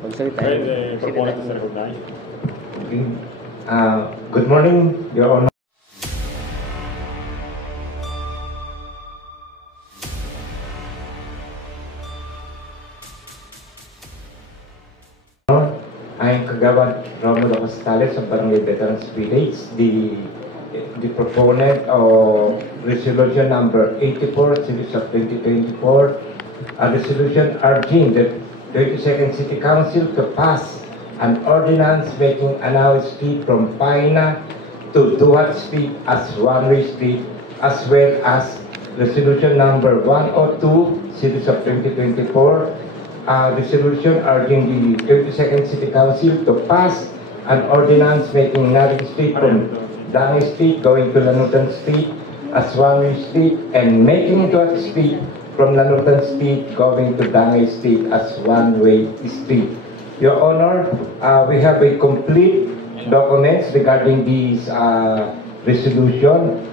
Magsalita. Okay, the proponent is recognized. Okay. Good morning, Your Honor. I'm Kagawad Romulo Costales of Barangay Veterans Village, the proponent of resolution number 84, series of 2024, a resolution urging the 22nd City Council to pass an ordinance making Anaw Street from Paina to Duhat Street as one-way street, as well as resolution number 102, series of 2024, resolution urging the 32nd City Council to pass an ordinance making Naring Street from Dangi Street going to Lanutan Street as one-way street and making Duhat Street from Lanutan Street going to Dangi Street as one-way street. Your Honor, we have a complete documents regarding this resolution,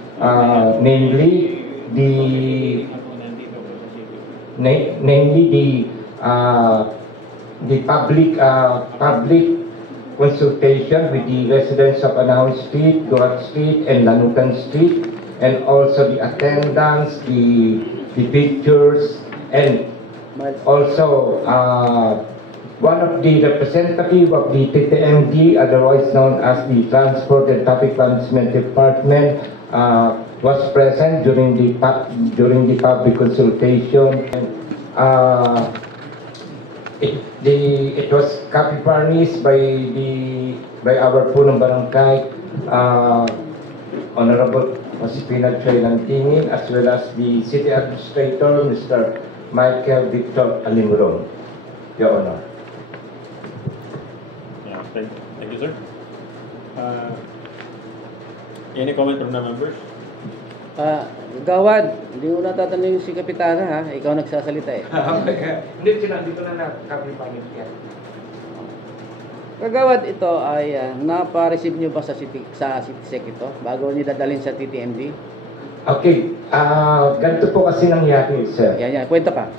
namely the public consultation with the residents of Anaw Street, Duhat Street, and Lanutan Street, and also the attendance, the pictures, and also one of the representative of the TTMD, otherwise known as the Transport and Traffic Management Department, was present during the public consultation. It was copy furnished by our punong barangay, Honorable Josefina Choy Lantingin, as well as the City Administrator, Mr. Michael Victor Alimurong. Your Honor. Yeah, thank you, sir. Any comment from the members? Gawad, hindi mo natatanong si Kapitana ha, ikaw nagsasalita eh. Hindi, sinabi ko na copy furnished yan. Kagawad, ito ay napa-receive nyo ba sa City Sec ito bago nyo dadalhin sa TTMD? Okay, ganito po kasi nangyari, sir. Yan, kwenta pa.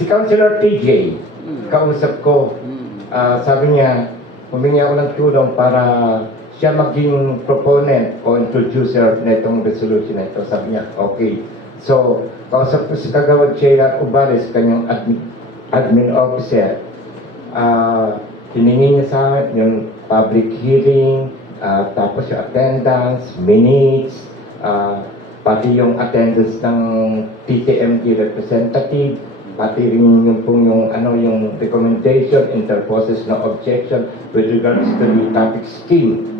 Si Councilor TJ, kausap ko, sabi niya, humingi ako ng tulong para siya maging proponent o introducer na itong resolution na ito. Sabi niya, okay. So, kausap ko si Kagawad Sheila Ubales, kanyang admin officer. Hiningin niya sa akin yung public hearing, tapos yung attendance, minutes, pati yung attendance ng TTMD representative, pati rin yung recommendation, interposes no objection with regards to the topic scheme.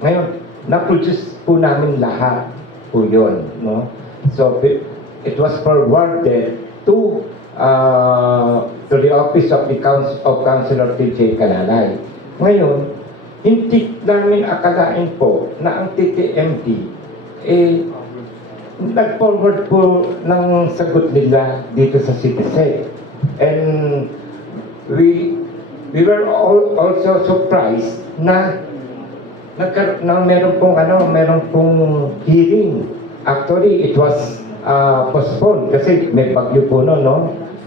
Ngayon, na-produce po namin lahat po yun, no? So, it was forwarded to the office of the Councilor TJ Canalay. Ngayon, hindi namin akalain po na ang TTMD nag-forward po ng sagot nila dito sa City. And we were also surprised na meron pong hearing. Actually, it was postponed kasi may bagyo po no?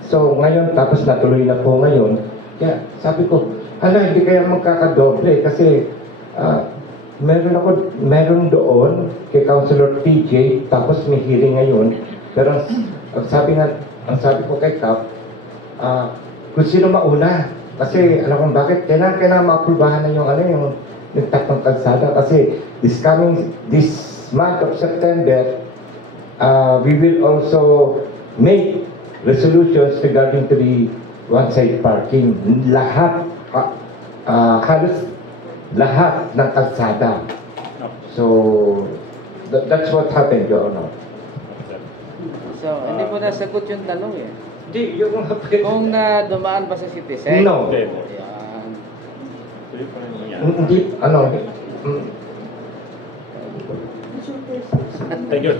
So ngayon, tapos natuloy na po ngayon. Kaya sabi ko, hindi kaya magkakadoble kasi meron doon kay Councilor TJ, tapos may hearing ngayon. Pero ang sabi ko kay Cap, kung sino mauna. Kasi alam kong bakit, kailangan maaprubahan na yung tatlong kalsada. Kasi this month of September, we will also make resolutions regarding to the one-side parking. Halos lahat ng kalsada. So, that's what happened, Your Honor. So, hindi mo nasagot yung tanong eh. Hindi, yung Kung dumaan ba sa City Sec? No. Yan. Hindi,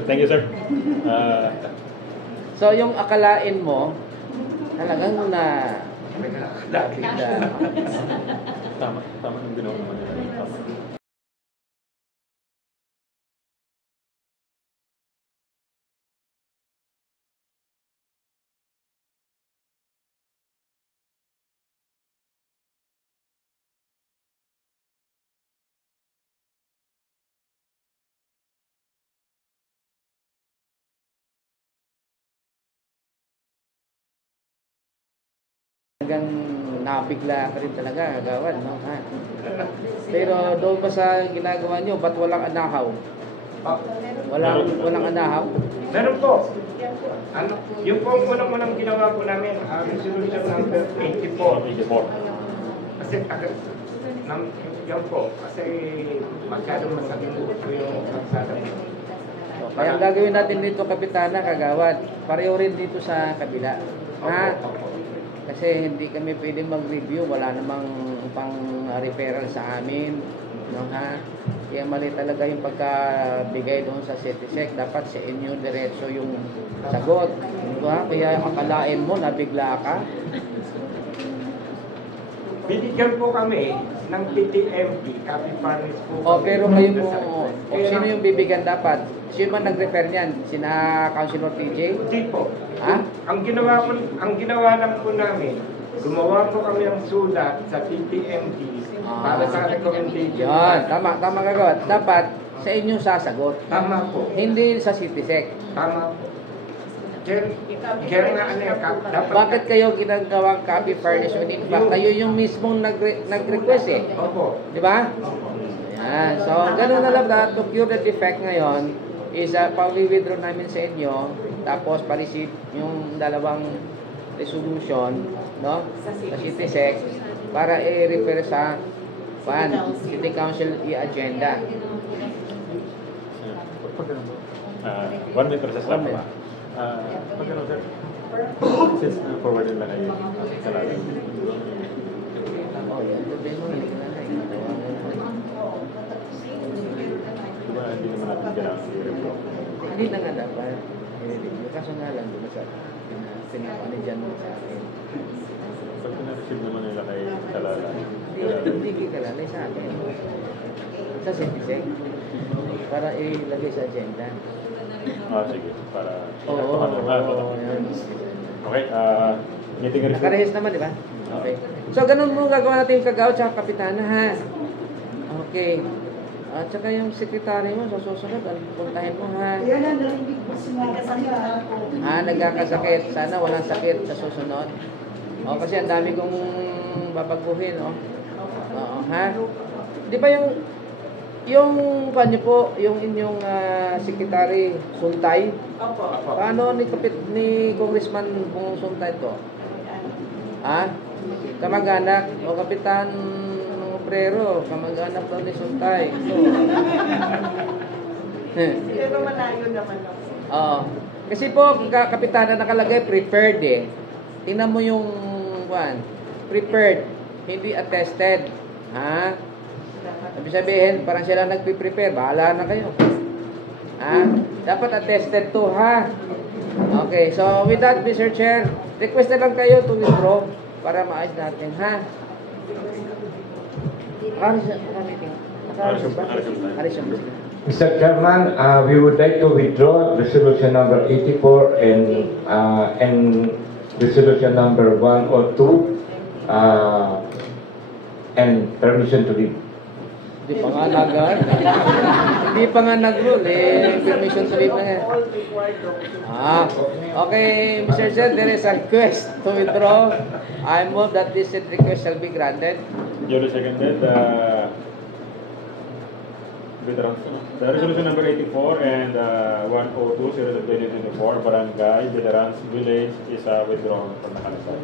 Thank you, sir. So, yung akalain mo, talagang Tama yung ginawa naman nila. Tama. Hanggang nabigla ka rin talaga, kagawad, no? Ha? Pero doon ba sa ginagawa nyo, ba't walang anahaw? Ah, Walang anahaw? meron po. Ano, yung po unang ginawa po namin, resolution number 84. 84. Kasi yan po, kasi masyadong masalimuot po yung kalsada po. So, kaya ang gagawin natin dito, Kapitana, kagawad, pareho rin dito sa kabila. Ha? Opo. Kasi hindi kami pwedeng mag-review, wala namang pang-referral sa amin. No, ha? Kaya mali talaga yung pagkabigay doon sa CITISEC. Dapat sa inyo diretso yung sagot. Diba? Kaya akalain mo, nabigla ka. Binigyan po kami ng TTMD, copy furnace po. O, pero kayo po, Kaya sino yung bibigyan dapat? Sino man nag-refer niyan? Sina Councilor TJ? Hindi po. Ha? Ang ginawa lang po namin, gumawa po kami ng sulat sa TTMD para sa recommendation. Yan, tama kagawad. Dapat sa inyo sasagot. Tama po. Hindi sa CITISEC. Tama po. Kaya nga ano yan, dapat... Bakit kayo ginagawang copy furnish? In fact, kayo yung mismong nag-request eh. Opo. Di ba? Yan. So, ganun na lang na to cure the defect ngayon is pa-withdraw namin sa inyo tapos pa-receive yung dalawang resolution no sa CITISEC para i-refer sa City Council i-agenda. 1 minute recess lang 1 ba? minute. Pag ano, sir? Since forward na kayo sa lalim. Oh, yan. Sabihin mo, hindi ka na lang. Diba, hindi naman natin kailangan i-review. Hindi na nga dapat. Kaso nga lang, doon sa pinapani dyan mo sa akin. Pag na-receive naman nila kay Talala. Hindi kikalalay sa akin. Sa CITISEC. Para ilagay sa agenda. Sige. Para Oo. Yan. Okay, meeting report. Nakarehis naman, di ba? Okay. So, ganun mo gagawa natin yung kagawad sa kapitana, ha? Okay. At saka yung sekretary mo, sa susunod, puntahin mo, ha? Yan ang narinig ko sumakasakit ako. Nagkakasakit. Sana walang sakit sa susunod. O, kasi ang dami kong babaguhin, o. Oo, ha? Di ba yung kanyo po, yung inyong secretary, Suntay? Opo. Paano ni Congressman Bong Suntay to? Ha? Kamag-anak o Kapitan Obrero, kamag-anak daw ni Suntay. Pero malayo naman ako. Oo. Kasi po, Kapitana nakalagay preferred eh. Tingnan mo yung preferred, hindi attested. Ha? Sabi sabihin, parang sila nagpi-prepare, bahala na kayo. Ha? Dapat attested to, ha? Okay, so with that, Mr. Chair, request na lang kayo to withdraw para maayos natin, ha? Mr. Chairman, we would like to withdraw resolution number 84 and resolution number 102 and permission to leave. Hindi pa nga hindi pa nga nag-rule eh. Permission to leave na nga. All required documents. Okay, Mr. Chair, there is a request to withdraw. I move that this request shall be granted. Duly seconded. The resolution number 84 and 102, series of 2024, Barangay Veterans Village is withdrawn from the council.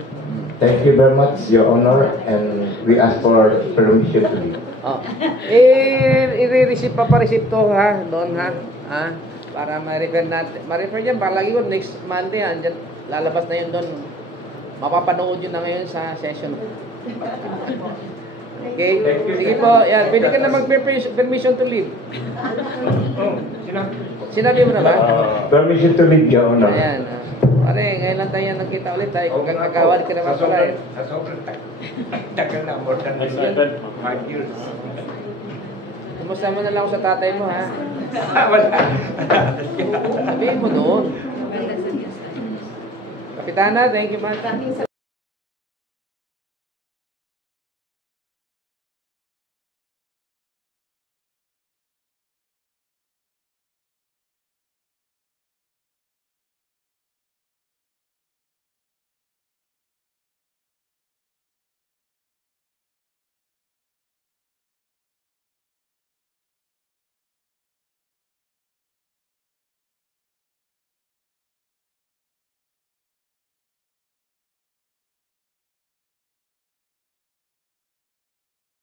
Thank you very much, Your Honor, and we ask for permission to leave. I-receive pa-receive to ha, doon ha. Para ma-refer natin. Ma-refer yan, palagi ko next Monday, andyan, lalabas na yun doon. Mapapanood yun na ngayon sa session. Okay? Sige po, yan. Pwede ka na mag-permission to leave. Sinabi mo na ba? Permission to leave, Your Honor. Ayan. Pare, ngayon lang tayo nagkita ulit. Kung kagawad ka naman pala eh. Sa sobrang tagal na, more than Next item. 5 years. Kumusta mo na lang ako sa tatay mo ha? Wala. Sabihin mo doon. Kapitana, thank you man.